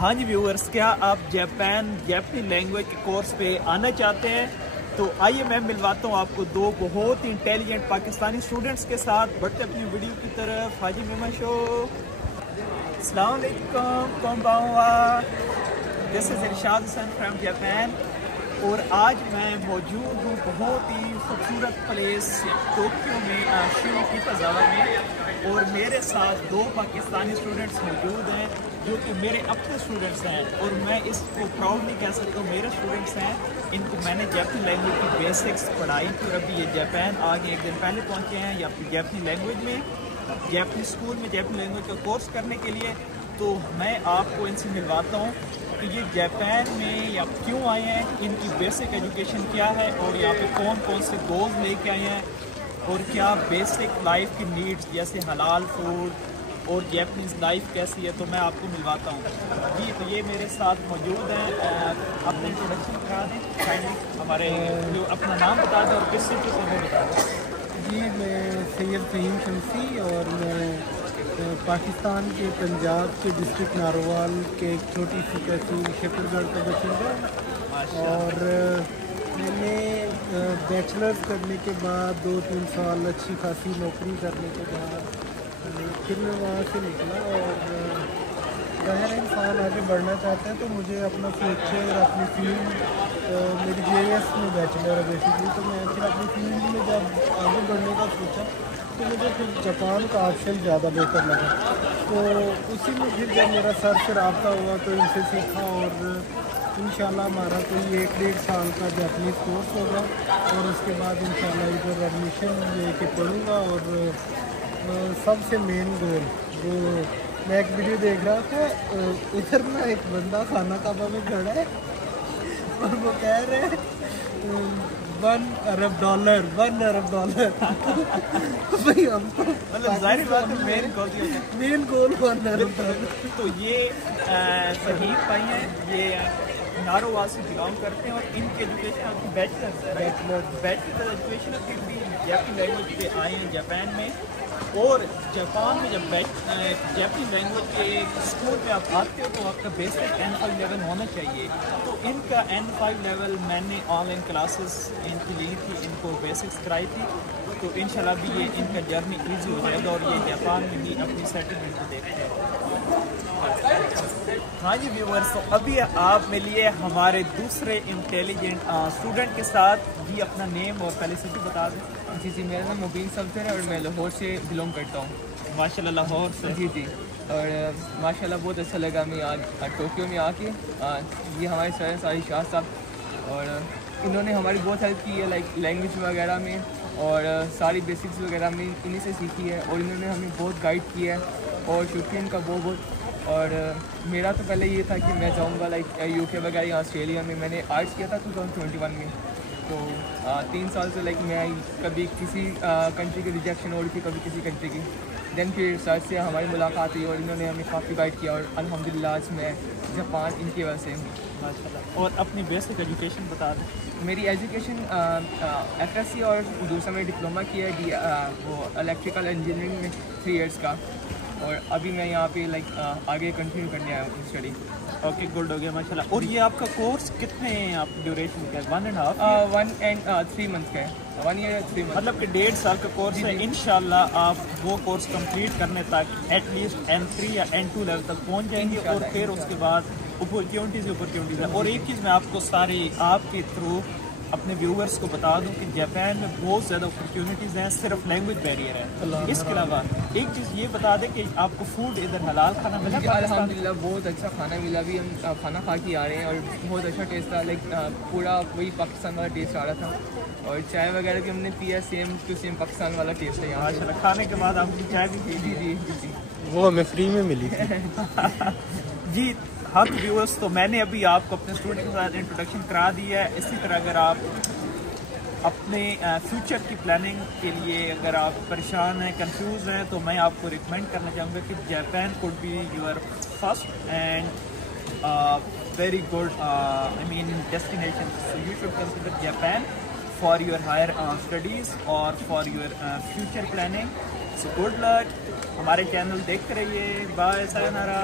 ہاں جی ویورز، کیا آپ جاپنی لینگویج کے کورس پہ آنا چاہتے ہیں؟ تو آئیے میں ملواتا ہوں آپ کو دو بہت ہی انٹیلیجنٹ پاکستانی اسٹوڈنٹس کے ساتھ۔ بڑھتے اپنی ویڈیو کی طرف۔ حاجی میما شو، السلام علیکم، کونبانوا، دس از ارشاد حسین فرام جاپان، اور آج میں موجود ہوں بہت ہی خوبصورت پلیس ٹوکیو میں، شیبوکیتازاوا میں، اور میرے ساتھ دو پاکستانی اسٹوڈنٹس موجود ہیں جو کہ میرے اپنے اسٹوڈنٹس ہیں، اور میں اس کو پراؤڈلی کہہ سکتا ہوں میرے اسٹوڈنٹس ہیں۔ ان کو میں نے جاپنی لینگویج کی بیسکس پڑھائی تھی، اور ابھی یہ جاپان آگے ایک دن پہلے پہنچے ہیں یا جاپنی لینگویج میں، جاپنی اسکول میں جاپنی لینگویج کا کورس کرنے کے لیے۔ تو میں آپ کو ان سے ملواتا ہوں کہ یہ جاپان میں یا کیوں آئے ہیں، ان کی بیسک ایجوکیشن کیا ہے، اور یہاں پہ کون کون سے گولز لے کے آئے ہیں، اور کیا بیسک لائف کی نیڈز جیسے حلال فوڈ اور جیپنیز لائف کیسی ہے، تو میں آپ کو ملواتا ہوں۔ جی تو یہ میرے ساتھ موجود ہیں، اپنا انٹروڈکشن کرا دیں، ہمارے جو اپنا نام بتا دیں اور کس سٹی سے وہ بتا دیں۔ جی میں سید فہیم شمسی، اور میں پاکستان کے پنجاب کے ڈسٹرکٹ نارووال کے ایک چھوٹی سی تحصیل شکر گڑھ کا باشندہ ہوں، اور میں نے بیچلرز کرنے کے بعد 2-3 سال اچھی خاصی نوکری کرنے کے بعد پھر میں وہاں سے نکلا، اور ظاہر انسان آگے بڑھنا چاہتا ہے تو مجھے اپنا فیوچر، اپنی فیلڈ، میری JS میں بیچلر ہے بیسکلی، تو میں پھر اپنی فیلڈ میں جب آگے بڑھنے کا سوچا تو مجھے پھر جاپان کا آپشن زیادہ بہتر لگا، تو اسی میں پھر جب میرا سر سے رابطہ ہوا تو ان سے سیکھا، اور انشاءاللہ ہمارا کوئی 1-1.5 سال کا جاپنیز کورس ہوگا، اور اس کے بعد انشاءاللہ ادھر ایڈمیشن لے کے پڑھوں گا۔ اور سب سے مین گول، وہ میں ایک ویڈیو دیکھ رہا تھا، ادھر نا ایک بندہ خانہ کعبہ میں کھڑا ہے اور وہ کہہ رہے ہیں $1 ارب بھائی ہم کو مطلب ظاہر بات ہے مین گول $1 ارب۔ تو یہ صحیح بھائی ہیں، یہ نارووال سے بلانگ کرتے ہیں، اور ان کی ایجوکیشن آپ کی بیچلر ایجوکیشن اپنی جاپنی لینگویج پہ آئے ہیں جاپان میں، اور جاپان میں جب جاپنی لینگویج کے اسکول میں آپ آتے ہو تو آپ کا بیسک N5 لیول ہونا چاہیے۔ تو ان کا N5 لیول میں نے آن لائن کلاسز ان کی لی تھی، ان کو بیسکس کرائی تھی، تو انشاءاللہ بھی یہ ان کا جرنی ایزی ہو جائے گا، اور یہ جاپان میں بھی اپنی سیٹلمنٹ کو دیکھتے ہیں۔ ہاں جی ویورز، تو ابھی آپ ملیے ہمارے دوسرے انٹیلیجنٹ اسٹوڈنٹ کے ساتھ۔ جی اپنا نیم اور پہلے سٹی بتا دیں۔ جی میرا نام مبین سمسر ہے، اور میں لاہور سے بلونگ کرتا ہوں۔ ماشاءاللہ لاہور سے؟ جی اور ماشاءاللہ بہت اچھا لگا میں آج ٹوکیو میں آ کے۔ یہ ہمارے سر ہیں ساری شاہ صاحب، اور انہوں نے ہماری بہت ہیلپ کی ہے لائک لینگویج وغیرہ میں، اور ساری بیسکس وغیرہ میں انہیں سے سیکھی ہے، اور انہوں نے ہمیں بہت گائیڈ کیا ہے، اور شکریہ ان کا بہت۔ اور میرا تو پہلے یہ تھا کہ میں جاؤں گا لائک UK وغیرہ یا آسٹریلیا میں نے آرٹس کیا تھا 2021 میں، تو 3 سال سے لائک میں کبھی کسی کنٹری کی ریجیکشن ہو رہی تھی، کبھی کسی کنٹری کی، دین پھر سر سے ہماری ملاقات ہوئی، اور انہوں نے ہمیں کافی گائیڈ کیا، اور الحمدللہ آج میں جاپان ان کی وجہ سے۔ ماشاءاللہ۔ اور اپنی بیسک ایجوکیشن بتا دیں۔ میری ایجوکیشن FSC اور دوسرا میں ڈپلوما کیا ہے وہ الیکٹریکل انجینئرنگ میں 3 ایئرس کا، اور ابھی میں یہاں پہ لائک آگے کنٹینیو کرنے آیا ہوں اسٹڈی۔ اوکے گڈ ہو گیا ماشاءاللہ۔ اور یہ آپ کا کورس کتنے آپ ڈیوریشن کا ہے؟ 1.5 1 and 3 months کا ہے، 1 year 3 months، مطلب کہ 1.5 سال کا کورس ہے۔ انشاءاللہ آپ وہ کورس کمپلیٹ کرنے تک ایٹ لیسٹ N3 یا N2 لیول تک پہنچ جائیں گے، اور پھر اس کے بعد اپرچونیٹیز ہے۔ اور ایک چیز میں آپ کو ساری آپ کے تھرو اپنے ویورز کو بتا دوں کہ جاپان میں بہت زیادہ اپرچونیٹیز ہیں، صرف لینگویج بیریئر ہے۔ اس کے علاوہ ایک چیز یہ بتا دیں کہ آپ کو فوڈ ادھر حلال کھانا ملا؟ الحمدللہ بہت اچھا کھانا ملا، بھی ہم کھانا کھا کے آ رہے ہیں، اور بہت اچھا ٹیسٹ تھا، لائک پورا وہی پاکستان والا ٹیسٹ آ رہا تھا، اور چائے وغیرہ بھی ہم نے پیا سیم ٹو سیم پاکستان والا ٹیسٹ ہے یہاں۔ ماشاءاللہ۔ کھانے کے بعد آپ کی چائے بھی پی؟ جی وہ ہمیں فری میں ملی تھی۔ جی ہاں ویورز، تو میں نے ابھی آپ کو اپنے اسٹوڈنٹ کے ساتھ انٹروڈکشن کرا دی ہے۔ اسی طرح اگر آپ اپنے فیوچر کی پلاننگ کے لیے اگر آپ پریشان ہیں، کنفیوز ہیں، تو میں آپ کو ریکمینڈ کرنا چاہوں گا کہ Japan could be your first and very good destination. So you should consider Japan for your higher studies or for your future planning. So good luck. ہمارے چینل دیکھتے رہیے۔ بائے، سایونارا۔